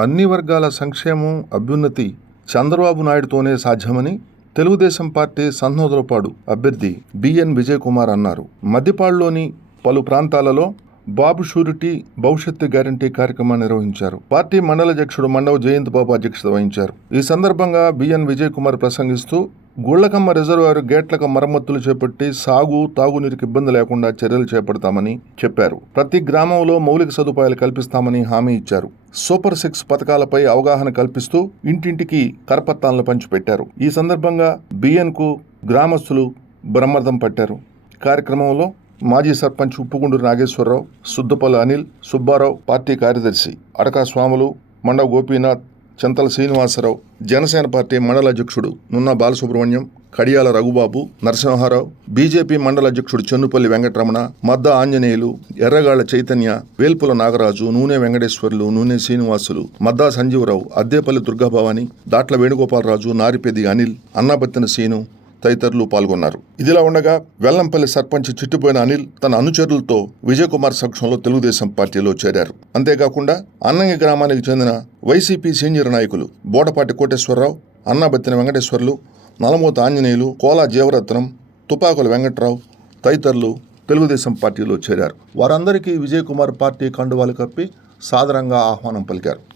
అన్ని వర్గాల సంక్షేమం అభ్యున్నతి చంద్రబాబు నాయుడుతోనే సాధ్యమని తెలుగుదేశం పార్టీ సన్నోదరపాడు అభ్యర్థి బిఎన్ విజయ్ కుమార్ అన్నారు. మద్దిపాడులోని పలు ప్రాంతాలలో బాబు షూరిటీ భవిష్యత్తు గ్యారంటీ కార్యక్రమాన్ని నిర్వహించారు. పార్టీ మండల అధ్యక్షుడు మండవ జయంత్ బాబు అధ్యక్షత వహించారు. ఈ సందర్భంగా బిఎన్ విజయ్ కుమార్ ప్రసంగిస్తూ గుళ్ళకమ్మ రిజర్వాయర్ గేట్లకు మరమ్మతులు చేపట్టి సాగు తాగునీరుకి ఇబ్బంది లేకుండా చర్యలు చేపడతామని చెప్పారు. ప్రతి గ్రామంలో మౌలిక సదుపాయాలు కల్పిస్తామని హామీ ఇచ్చారు. సూపర్ సిక్స్ పథకాలపై అవగాహన కల్పిస్తూ ఇంటింటికి కరపత్రాలను పంచిపెట్టారు. ఈ సందర్భంగా బిఎన్కు గ్రామస్తులు బ్రహ్మర్థం పట్టారు. కార్యక్రమంలో మాజీ సర్పంచ్ ఉప్పుగుండూరు నాగేశ్వరరావు సుద్దపల్లి అనిల్ సుబ్బారావు పార్టీ కార్యదర్శి అడకా స్వాములు మండవ గోపీనాథ్ చింతల శ్రీనివాసరావు జనసేన పార్టీ మండల అధ్యక్షుడు నున్నా బాలసుబ్రహ్మణ్యం కడియాల రఘుబాబు నరసింహారావు బీజేపీ మండల అధ్యక్షుడు చెన్నుపల్లి వెంకటరమణ మద్ద ఆంజనేయులు ఎర్రగాళ్ళ చైతన్య వేల్పుల నాగరాజు నూనె వెంకటేశ్వర్లు నూనె శ్రీనివాసులు మద్దా సంజీవరావు అద్దేపల్లి దుర్గాభవాని దాట్ల వేణుగోపాలరాజు నారిపెది అనిల్ అన్నాపత్తిన సీను తదితరులు పాల్గొన్నారు. ఇదిలా ఉండగా వెల్లంపల్లి సర్పంచ్ చిట్టుపోయిన అనిల్ తన అనుచరులతో విజయకుమార్ సమక్షంలో తెలుగుదేశం పార్టీలో చేరారు. అంతేకాకుండా అన్నంగి గ్రామానికి చెందిన వైసీపీ సీనియర్ నాయకులు బోడపాటి కోటేశ్వరరావు అన్నాబత్తిన వెంకటేశ్వర్లు నలమూత ఆంజనేయులు కోలా జీవరత్నం తుపాకుల వెంకట్రావు తదితరులు తెలుగుదేశం పార్టీలో చేరారు. వారందరికీ విజయకుమార్ పార్టీ కండువాలు కప్పి సాదరంగా ఆహ్వానం పలికారు.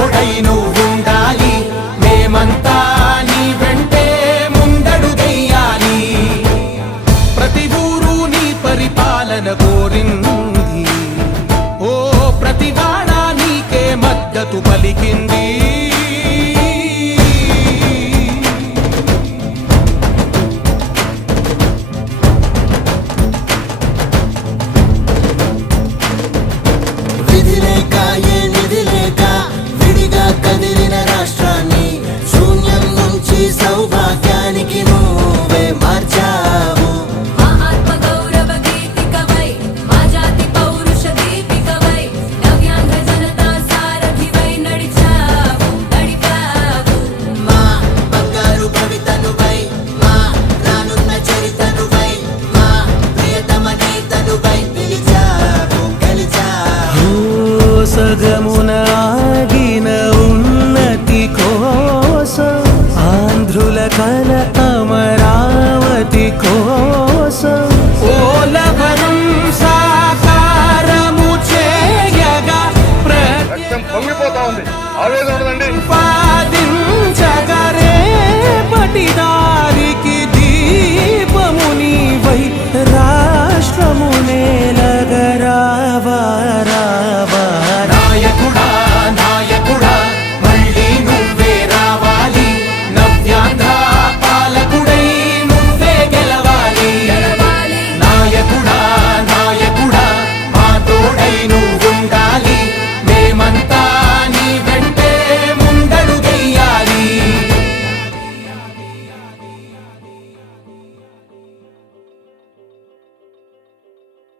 తోడై నువ్వుండాలి. మేమంతా నీ వెంటే ముందడుగెయ్యాలి ప్రతి ఊరు నీ పరిపాలన కోరింది ఆవేదనండి పాదించగరే పటిదా